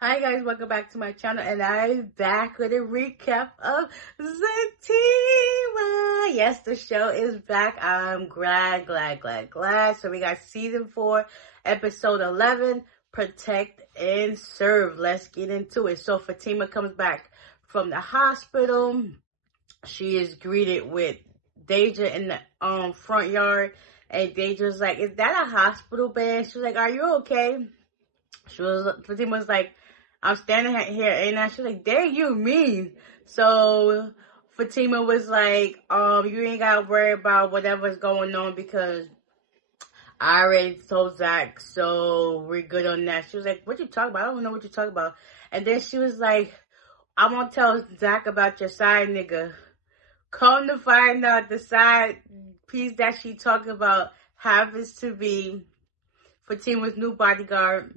Hi guys, welcome back to my channel, and I'm back with a recap of Zatima. Yes, the show is back. I'm glad. So we got season 4, episode 11, Protect and Serve. Let's get into it. So Fatima comes back from the hospital. She is greeted with Deja in the front yard, and Deja's like, "Is that a hospital bed?" She's like, "Are you okay?" Fatima was like, "I'm standing here," and I, she was like, "Dang, you mean?" So Fatima was like, "You ain't gotta worry about whatever's going on because I already told Zach, so we're good on that." She was like, "What you talking about? I don't know what you talking about." And then she was like, "I'm gonna tell Zach about your side nigga." Come to find out, the side piece that she talking about happens to be Fatima's new bodyguard,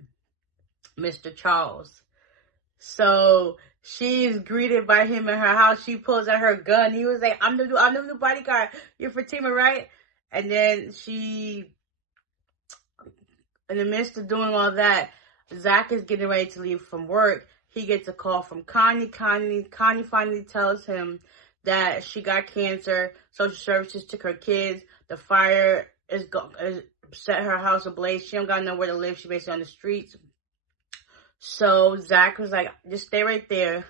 Mr. Charles. So she's greeted by him in her house. She pulls out her gun. He was like, I'm the new bodyguard. You're Fatima, right?" And then in the midst of doing all that, Zach is getting ready to leave from work. He gets a call from Connie. Connie finally tells him that she got cancer. Social services took her kids. The fire is set her house ablaze. She don't got nowhere to live. She basically on the streets. So Zach was like, "Just stay right there.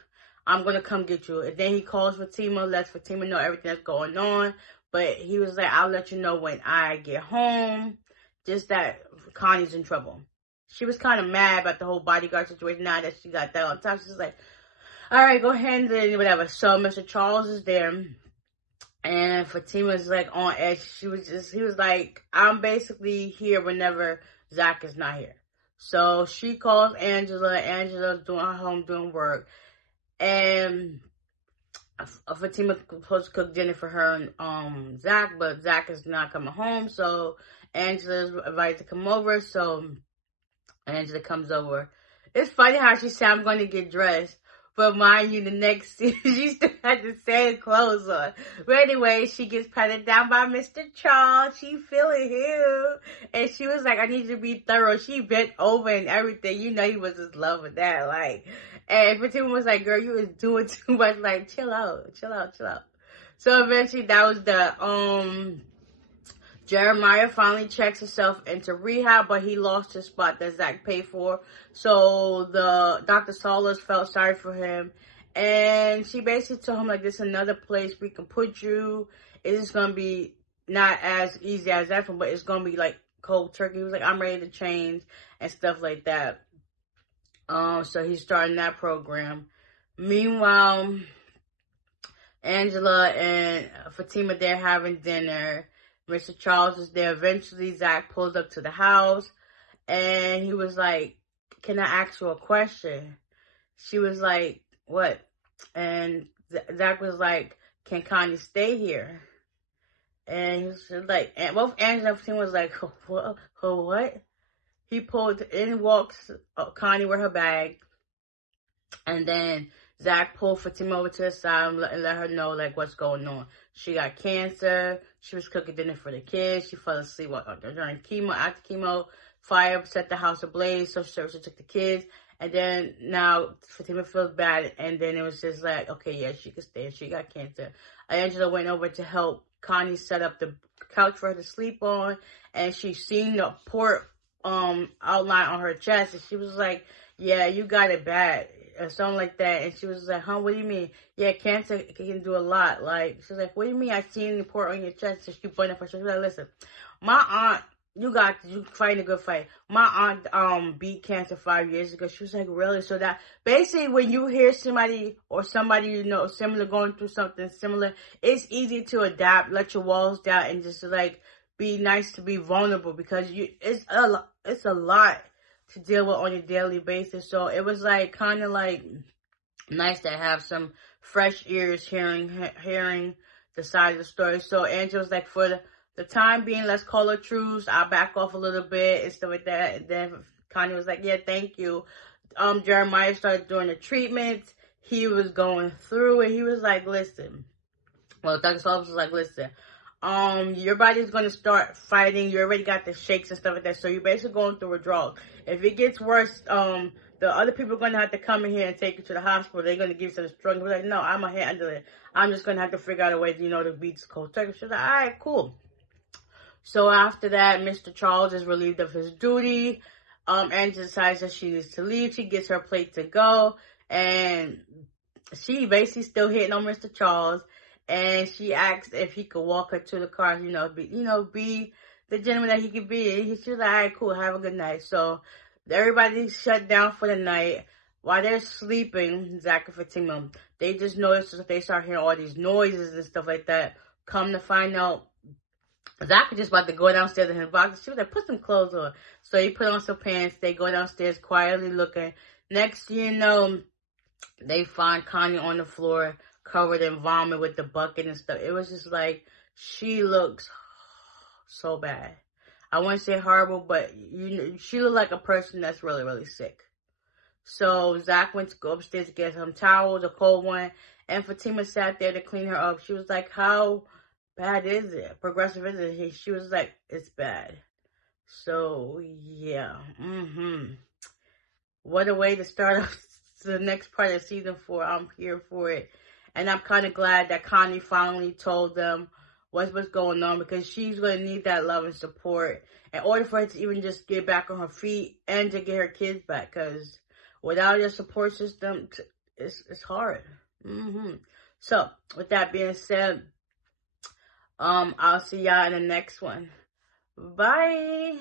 I'm going to come get you." And then he calls Fatima, lets Fatima know everything that's going on. But he was like, "I'll let you know when I get home." Just that Connie's in trouble. She was kind of mad about the whole bodyguard situation now that she got that on top. She's like, "All right, go ahead and whatever." So Mr. Charles is there. And Fatima's like on edge. He was like, "I'm basically here whenever Zach is not here." So she calls Angela. Angela's doing work. And Fatima's supposed to cook dinner for her and Zach, but Zach is not coming home. So Angela's invited to come over. So Angela comes over. It's funny how she said, "I'm going to get dressed." But mind you, the next scene, she still had the same clothes on. But anyway, she gets patted down by Mr. Charles. She feeling him. And she was like, "I need you to be thorough." She bent over and everything. You know he was just loving that. Like, and Fatima was like, "Girl, you was doing too much. Like, chill out. So eventually that was the, Jeremiah finally checks himself into rehab, but he lost his spot that Zach paid for. So the Dr. Solis felt sorry for him, and she basically told him, like, "This is another place we can put you. It's gonna be not as easy as that one, but it's gonna be like cold turkey." He was like, "I'm ready to change," and stuff like that. So he's starting that program. Meanwhile, Angela and Fatima, they're having dinner. Mr. Charles is there. Eventually, Zach pulls up to the house, and he was like, "Can I ask you a question?" She was like, "What?" And Zach was like, "Can Connie stay here?" And he was like, and both Angela and Fatima was like, "What?" He pulled in, walks Connie with her bag, and then Zach pulled Fatima over to the side and let her know, like, what's going on. She got cancer. She was cooking dinner for the kids. She fell asleep during chemo. After chemo, fire set the house ablaze. Social services took the kids. And then now Fatima feels bad. And then it was just like, okay, yeah, she could stay. She got cancer. Angela went over to help Connie set up the couch for her to sleep on. And she seen the port outline on her chest. And she was like, "Yeah, you got it bad," or something like that. And she was like, "Huh, what do you mean?" "Yeah, cancer can do a lot." Like, she was like, "What do you mean? I seen the port on your chest." So she pointed for her. She was like, "Listen, my aunt, you fighting a good fight. My aunt beat cancer 5 years ago." She was like, "Really?" So that basically when you hear somebody or somebody you know similar going through something similar, it's easy to adapt, let your walls down, and just like be nice to be vulnerable, because it's a lot to deal with on a daily basis. So it was like kind of like nice to have some fresh ears hearing the side of the story. So Angela's like, "For the time being, let's call a truce. I'll back off a little bit," and stuff like that. And then Connie was like, "Yeah, thank you." Jeremiah started doing the treatments. He was going through it. He was like, "Listen." Well, Dr. Sullivan was like, "Listen, your body's going to start fighting. You already got the shakes and stuff like that. So you're basically going through withdrawals. If it gets worse, the other people are going to have to come in here and take you to the hospital. They're going to give you some strong. Like, no, I'm going to handle it. I'm just going to have to figure out a way, to beat this cold turkey. She's like, all right, cool. So after that, Mr. Charles is relieved of his duty. Angela decides that she needs to leave. She gets her plate to go. And she basically still hitting on Mr. Charles. And she asks if he could walk her to the car, be the gentleman that he could be. She was like, all right, cool, have a good night. So everybody's shut down for the night. While they're sleeping, Zach and Fatima, they just notice that they start hearing all these noises and stuff like that. Come to find out, Zach was just about to go downstairs in his box. She was like, put some clothes on. So he put on some pants. They go downstairs quietly looking. Next thing you know, they find Connie on the floor, covered in vomit with the bucket and stuff. It was just like, she looks so bad. I wouldn't say horrible, but she looked like a person that's really, really sick. So Zach went to go upstairs to get some towels, a cold one, and Fatima sat there to clean her up. She was like, how bad is it? Progressive is it? She was like, it's bad. So, yeah. What a way to start off the next part of season 4. I'm here for it. And I'm kind of glad that Connie finally told them what's going on, because she's going to need that love and support in order for her to even just get back on her feet and to get her kids back, because without your support system, it's hard. So, with that being said, I'll see y'all in the next one. Bye.